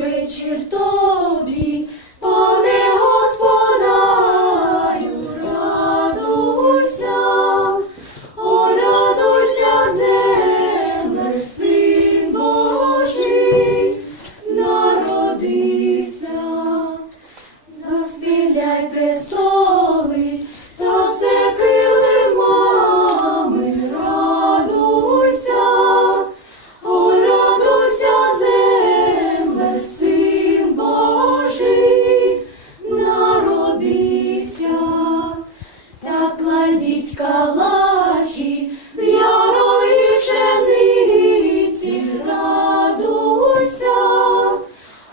вечір тобі, пане господарю, радуйся, о, радуйся, земле, син Божий, народися, застиляйте слово. з ярої радуйся,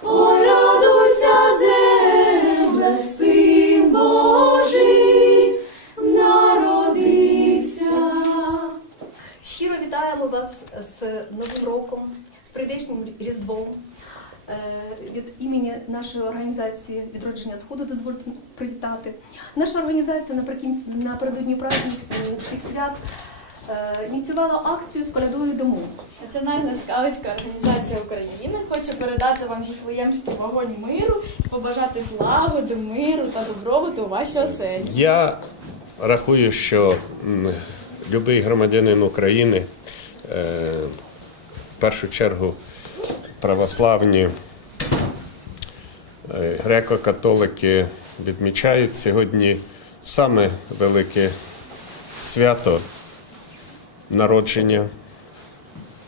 ой, радуйся, земле, Божий, народився. Щиро вітаємо вас з Новим роком, з прийдешнім різдвом. Е, Від імені нашої організації відродження Сходу дозвольте привітати. Наша організація наприкінці напередодні праздників цих свят е, ініціювала акцію з колядою дому. Національна скаутська організація України хоче передати вам віфлеємський вогонь миру і побажати злагоди, миру та добробуту у вашій оселі. Я рахую, що будь-який громадянин України, е, в першу чергу православні е, греко-католики відмічають сьогодні саме велике свято народження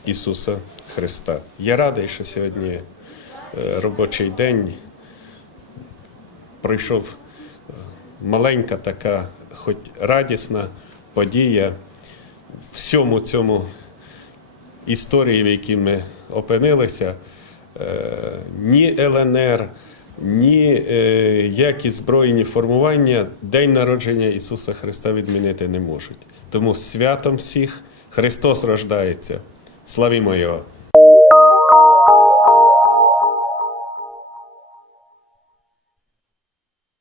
Ісуса Христа. Я радий, що сьогодні е, робочий день пройшов е, маленька така, хоч радісна подія всьому цьому історії, в якій ми опинилися. Е, Ні ЛНР, ні е, які збройні формування День народження Ісуса Христа відмінити не можуть. Тому святом всіх Христос рождається. Славімо Його!